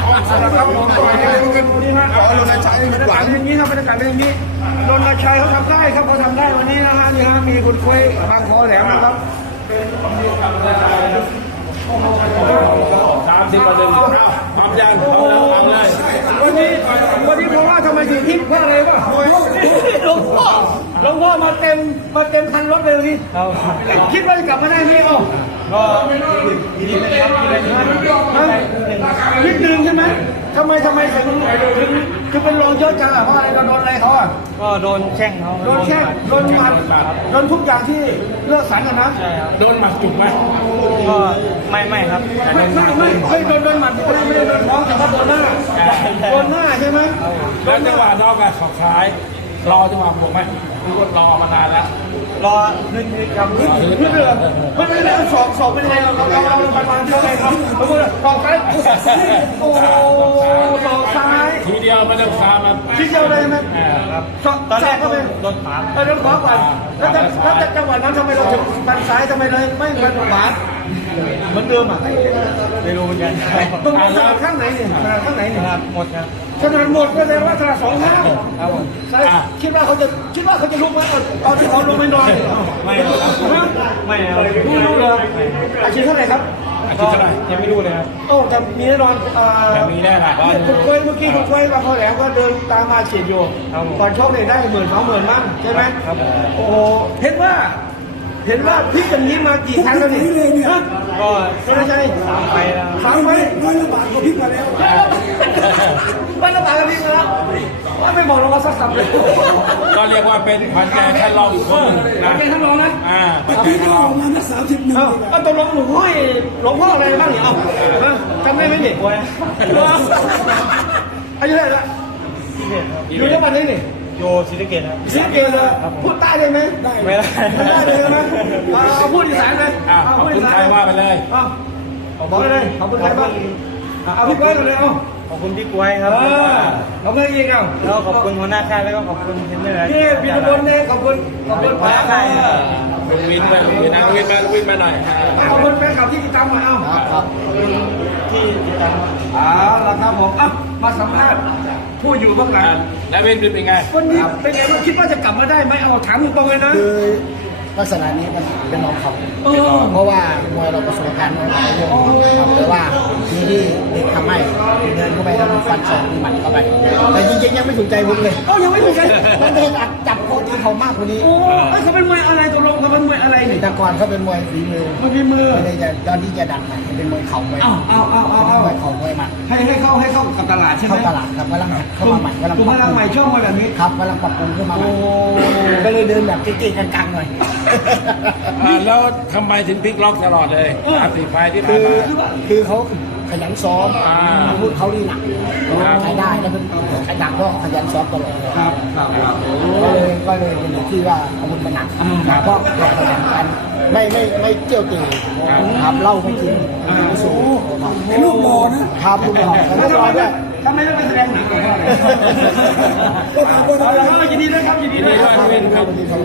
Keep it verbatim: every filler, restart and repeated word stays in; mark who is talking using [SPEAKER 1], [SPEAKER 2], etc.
[SPEAKER 1] ครับผมต่อยกันนี่ฮะอ๋อรณชัยบรรยากาศเป็นอย่างนี้ครับบรรยากาศเป็นอย่างนี้รณชัยเขาทำได้ครับเขาทำได้วันนี้นะฮะนี่ฮะมีคุณคุยบางคอแหลมนะครับ
[SPEAKER 2] สามสิบเปอร์เซ็นต์ความยันเอาเลย
[SPEAKER 1] วันนี้วันนี้เพราะว่าทำไมถึงทิ้งเพราะอะไรวะหลวงพ่อหลวงพ่อมาเต็มมาเต็มคันรถเลยนี่คิดว่าจะกลับมาได้ไหมอ๋อ
[SPEAKER 3] ก็นิดนึงครับ
[SPEAKER 1] นิดนึงใช่ไหมทำไมทำไมถึงถึงถึงเป็นรองเยอะจังอ่ะเพราะอะไรเราโดนอะไรเขาอ่ะ
[SPEAKER 3] ก็โดนแช่งเขา
[SPEAKER 1] โดนแช่งโดนหมัดโดนทุกอย่างที่เลือกสรรกันนะ
[SPEAKER 3] ใช่ครับ
[SPEAKER 2] โดนหมัดจุกไหม
[SPEAKER 3] ก็ไม่ไม่ครับ
[SPEAKER 1] ไม่ไม่ไม่ไม่โดนโดนหมัดไม่ได้ไม่ได้โดนท้องแต่ว่าโดนหน้าโดนหน้าใช่ไหม
[SPEAKER 2] แล้วจังหวะนอกอะขอขายรอจังหวะบุกไหมทุกคนรอมานานแล้ว
[SPEAKER 3] รอขึ้นขึ้นครับ
[SPEAKER 1] ขึ้นขึ้นเรือไม่ไม่ไม่สอบสอบเป็นยังไงเราเราเราเราประมาณเท่าไหร่ครับสมมติว่าสอบซ้ายโอ้สอบซ้าย
[SPEAKER 2] ทีเดียวมันจะพามา
[SPEAKER 1] ทีเดียวเลยไหม
[SPEAKER 3] ครับ
[SPEAKER 1] ตอนแรกก็เป็น
[SPEAKER 3] โดนขวา
[SPEAKER 1] เออโดนขวาก่อนแล้วจะแล้วจะจังหวะนั้นทำไมเราถึงฟันซ้ายทำไมเลยไม่ฟันขวาเหมือนเดิมอ่ะ
[SPEAKER 3] ไม่รู้เหมือนกัน
[SPEAKER 1] ตรงนี้ข้างไหนเนี่ยข้างไหนเนี่ย
[SPEAKER 3] ครับหมดครับ
[SPEAKER 1] ขนาดหมดก็แสดงว่าขนาดสองห้า
[SPEAKER 3] ครับผม
[SPEAKER 1] คิดว่าเขาจะคิดว่าเขาจะลุกไหมตอนที่เขาลงไม่นอน
[SPEAKER 3] ไม่ไม่ครับ
[SPEAKER 1] ไม่รู้เลยอาชีพเท่าไหร่ครับ
[SPEAKER 2] อาชีพเท่าไหร่
[SPEAKER 3] ยังไม่รู้เลยครับ
[SPEAKER 1] โอ้จะมีแน่นอน
[SPEAKER 2] จะมีแน่แหละ
[SPEAKER 1] คุณคุยเมื่อกี้คุณคุยมาเขาแหลมก็เดินตามมาเฉียดโยก่อนชกเนี่ยได้หมื่นสองหมื่นมั่งใช่ไหม
[SPEAKER 3] ครับ
[SPEAKER 1] โอ้เห็นว่าเห็นว่าพี่กันนี้มากี่ครั้งแล้วนี่
[SPEAKER 3] ก็
[SPEAKER 1] ไม่ใช่
[SPEAKER 3] สามไปแล้ว
[SPEAKER 1] สามไปร้อยละบาทก็พลิกมาแล้วร้อยละบาทก็พลิกมาแล้วว่าไม่บอกเราว่าสักคำเลย
[SPEAKER 2] ก็เรียกว่าเป็นพันแก่ท่านรองอีกคนนะ
[SPEAKER 1] เป็นท่านรองนะ
[SPEAKER 2] อ่า
[SPEAKER 1] พี่ก็ออกมาสักสามสิบหนึ่งเอาตกลงหลวงพ่อหลวงพ่ออะไรบ้างเนี่ยเอาจำได้ไหมเนี่ยอายุเท่าไหร่ละอยู่จังหวัดไหนนี่
[SPEAKER 3] โยศรีสะเกษครับ
[SPEAKER 1] ศรีสะเกษเลยพูดใต้ได้ไหมได้
[SPEAKER 3] ไม่ได้
[SPEAKER 1] ไม่ได้เลยนะเอาพูดอีสานเลย
[SPEAKER 2] เอาพูดไทยว่าไปเลย
[SPEAKER 1] เอาบอกเลยขอบคุณใครบ้างเอาพี่ก้อยกันเลยเอา
[SPEAKER 3] ขอบคุณพี่กล้วยครับ
[SPEAKER 1] ขอบคุณอีกเอา
[SPEAKER 3] แล้วขอบคุณหัวหน้าค่ายแล้วก็ขอบคุณเทรนเนอร์
[SPEAKER 1] พี่พี่ทุกคนเนี่ยขอบคุณขอบคุณ
[SPEAKER 3] หัวหน้าค่าย
[SPEAKER 2] ลุงวินมาลุงวินนะลุงวินมาลุงวินมาหน่อย
[SPEAKER 1] ขอบคุณแฟนคลับที่ติดตามมาเอา
[SPEAKER 3] ครับที่ติดตาม
[SPEAKER 1] เอาละครับผมอ่ะมาสัมภาษณ์ผู้อยู่บ้างกัน
[SPEAKER 2] แล้ววินเป็นไง
[SPEAKER 1] วันนี้เป็นไงคิดว่าจะกลับมาได้ไหมเอาถามตรงๆเลยนะ
[SPEAKER 4] คือลักษณะนี้มันเป็นน้องเขาเพราะว่ามวยเราประสบการณ์มาหลายเรื่องครับแต่ว่าที่ที่เด็กทำให้เดินเข้าไปแล้วมีฟันศอกมีหมัดเข้าไปแต่จริงๆยังไม่สนใจผมเลย
[SPEAKER 1] เอ้ายังไม่สนใจ
[SPEAKER 4] มันเด็กจับโคตรที่เขามากกว่านี้
[SPEAKER 1] โอ้เขาเป็นมวยอะไรตกลงเขาเป็นมวยอะไรนี่
[SPEAKER 4] แต่ก่อนเขาเป็นมวยฝีมือ
[SPEAKER 1] มวยฝีมือ
[SPEAKER 4] ไม่ได้จะตอนที่จะดังเป็นมวยเข่ามวย
[SPEAKER 1] เอาเอาเอาเอาเอา
[SPEAKER 4] มวยเข่ามวยหมัด
[SPEAKER 1] ให้ให้เข้าให้เข้ากับตลาดใช่ไหม
[SPEAKER 4] เข้าตลาดครับกำลังเข้ามาใหม่กำลัง
[SPEAKER 1] กำลังใหม่ช่วงมาแบบนี้
[SPEAKER 4] ครับกำลังปรับปรุงขึ้นมาใหม่ก็เลยเดินแบบเก๋ๆกลางๆหน่อย
[SPEAKER 2] แล้วทำไมถึงพลิกล็อกตลอดเลยสามสี่ไฟที่ผ่านมา
[SPEAKER 4] คือเขาขยันซ้อมพูดเขาดีหนักใช้ได้แล้วเป็นขยันก็ขยันซ้อมตลอด
[SPEAKER 1] ครับครับ
[SPEAKER 4] ก็เลยก็เลยเป็นที่ว่าอาวุธมันหนักเพราะเราขยันกันไม่ไม่ไม่เจียวตีครับเล่าไม่จริงไม่สูง
[SPEAKER 1] เป็นลูกหล่อนะครับ
[SPEAKER 4] ลูกหล่อแล้วก็ด้วย
[SPEAKER 1] ทำไมต้องไปแสดงหนังกันเพราะอะไรยินดีด้วยครับยินดีด้วย